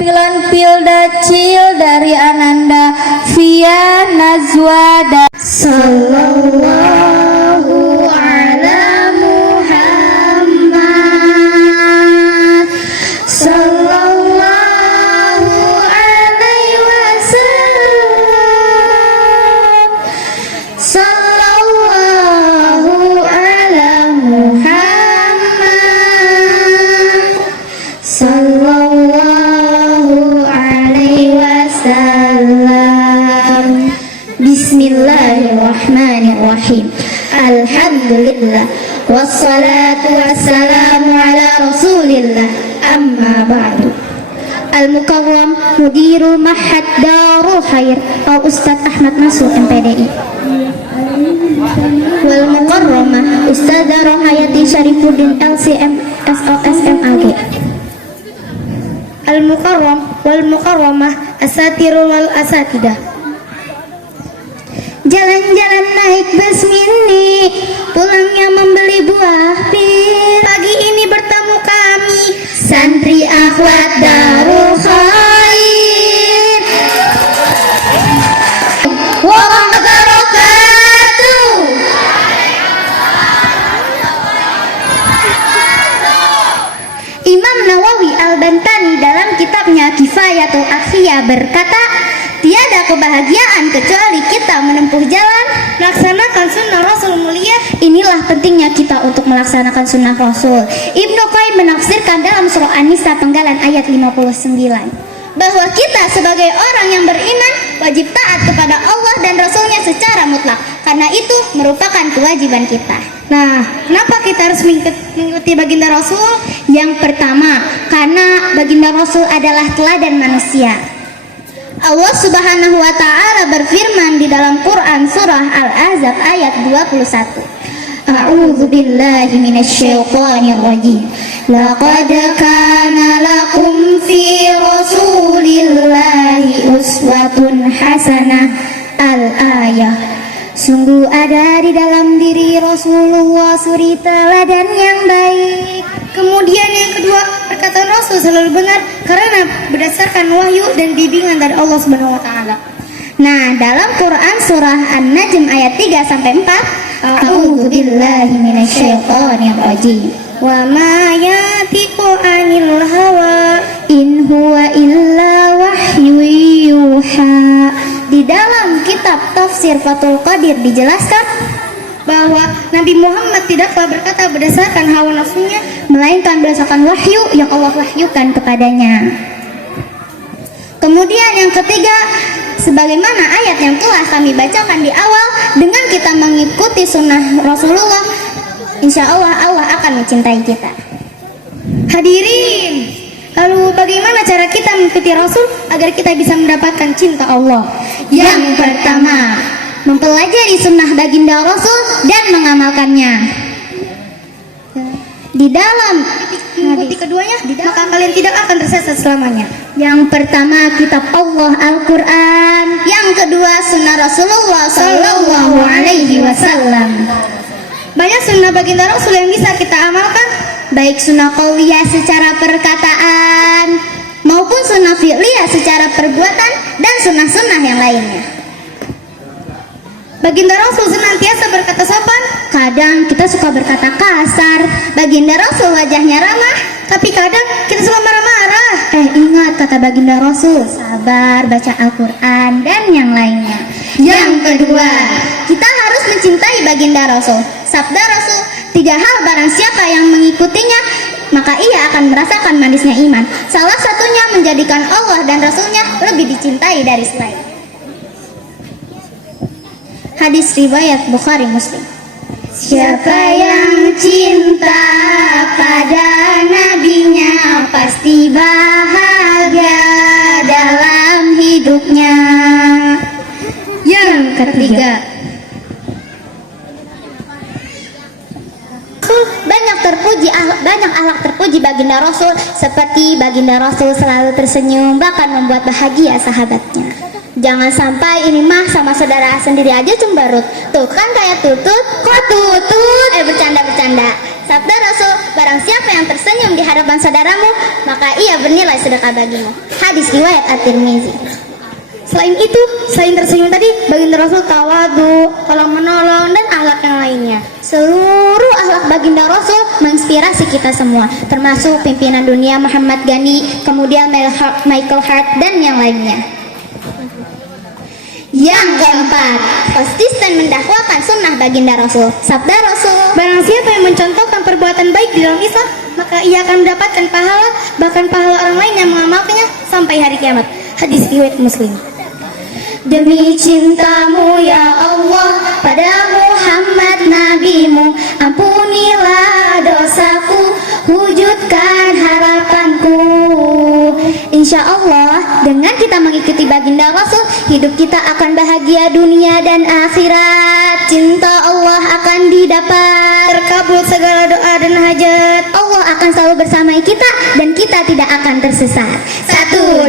tampilan Pilda Cil dari Ananda Via Najwa dan Sallallahu ala Muhammad Sallallahu alaihi wasallam Sallallahu ala Muhammad Sallallahu alaihi wasallam. Bismillahirrahmanirrahim. Alhamdulillah wassalatu wassalamu ala rasulillah. Amma ba'du. Al-Mukarram Mudiru Mahad Darul Khair Pak Ustadz Ahmad Masud MPDI. Wal Mukarramah Ustadzah Rohayati Syarifuddin LCM SOSMAG. Al-Mukarram wal Mukarramah Asatirul wal Asatidah. Jalan-jalan naik bus mini, pulangnya membeli buah pir. Pagi ini bertemu kami, santri akhwat Darul Khair. Warahmatullahi wabarakatuh. Imam Nawawi Al-Bantani dalam kitabnya Kifayatul Akhiyah berkata, tiada kebahagiaan kecuali kita menempuh jalan melaksanakan sunnah Rasul mulia. Inilah pentingnya kita untuk melaksanakan sunnah Rasul. Ibnu Qayyim menafsirkan dalam surah An-Nisa penggalan ayat 59 bahwa kita sebagai orang yang beriman wajib taat kepada Allah dan Rasulnya secara mutlak, karena itu merupakan kewajiban kita. Nah, kenapa kita harus mengikuti baginda Rasul? Yang pertama, karena baginda Rasul adalah teladan manusia. Allah Subhanahu wa taala berfirman di dalam Quran surah Al-Ahzab ayat 21. A'udzu billahi minasyaitonir rajim. Laqad kana lakum fi Rasulillahi uswatun hasanah. Al-ayah. Sungguh ada di dalam diri Rasulullah suri teladan yang baik. Kemudian yang kedua, perkataan Rasul selalu benar karena berdasarkan wahyu dan bimbingan dari Allah Subhanahu wa taala. Nah, dalam Quran surah An-Najm ayat 3 sampai 4, A'udzu billahi minasyaitonir rajim. Wa ma yatiqu 'anil hawa in huwa illa wahyu yuha. Di dalam kitab Tafsir Fathul Qadir dijelaskan bahwa Nabi Muhammad tidaklah berkata berdasarkan hawa nafsunya, melainkan berdasarkan wahyu yang Allah wahyukan kepadanya. Kemudian yang ketiga, sebagaimana ayat yang telah kami bacakan di awal, dengan kita mengikuti sunnah Rasulullah, insya Allah Allah akan mencintai kita. Hadirin, lalu bagaimana cara kita mengikuti Rasul agar kita bisa mendapatkan cinta Allah? Yang pertama, mempelajari sunnah baginda Rasul dan mengamalkannya. Di dalam mengikuti keduanya, maka kalian tidak akan tersesat selamanya. Yang pertama, kitab Allah Al-Quran. Yang kedua, sunnah Rasulullah Sallallahu Alaihi Wasallam. Banyak sunnah baginda Rasul yang bisa kita amalkan, baik sunnah qauliyah secara perkataan maupun sunnah fi'liyah secara perbuatan dan sunnah-sunnah yang lainnya. Baginda Rasul senantiasa berkata sopan, kadang kita suka berkata kasar. Baginda Rasul wajahnya ramah, tapi kadang kita suka marah-marah. Ingat kata baginda Rasul, sabar, baca Al-Quran, dan yang lainnya. Yang kedua, kita harus mencintai baginda Rasul. Sabda Rasul, 3 hal barang siapa yang mengikutinya, maka ia akan merasakan manisnya iman. Salah satunya menjadikan Allah dan Rasulnya lebih dicintai dari selain. Hadis riwayat Bukhari Muslim. Siapa yang cinta pada nabinya pasti bahagia dalam hidupnya. Yang ketiga, banyak akhlak terpuji baginda Rasul, seperti baginda Rasul selalu tersenyum bahkan membuat bahagia sahabatnya. Jangan sampai ini mah sama saudara sendiri aja cemberut. Tuh kan kayak tutut, kok tutut? Bercanda-bercanda. Sabda Rasul, barang siapa yang tersenyum di hadapan saudaramu, maka ia bernilai sedekah bagimu. Hadis riwayat At-Tirmizi. Selain itu, selain tersenyum tadi, baginda Rasul tawadu, tolong menolong, dan akhlak yang lainnya. Seluruh akhlak baginda Rasul menginspirasi kita semua, termasuk pimpinan dunia Muhammad Ghani, kemudian Michael Hart, dan yang lainnya. Yang keempat, konsisten mendakwakan sunnah baginda Rasul. Sabda Rasul, barang siapa yang mencontohkan perbuatan baik di dalam Islam, maka ia akan mendapatkan pahala, bahkan pahala orang lain yang mengamalkannya sampai hari kiamat. Hadis riwayat Muslim. Demi cintamu ya Allah pada Muhammad nabimu, ampunilah dosaku, wujudkan harapanku. Insya Allah dengan kita mengikuti baginda Rasul, hidup kita akan bahagia dunia dan akhirat. Cinta Allah akan didapat, terkabul segala doa dan hajat. Allah akan selalu bersama kita dan kita tidak akan tersesat. Satu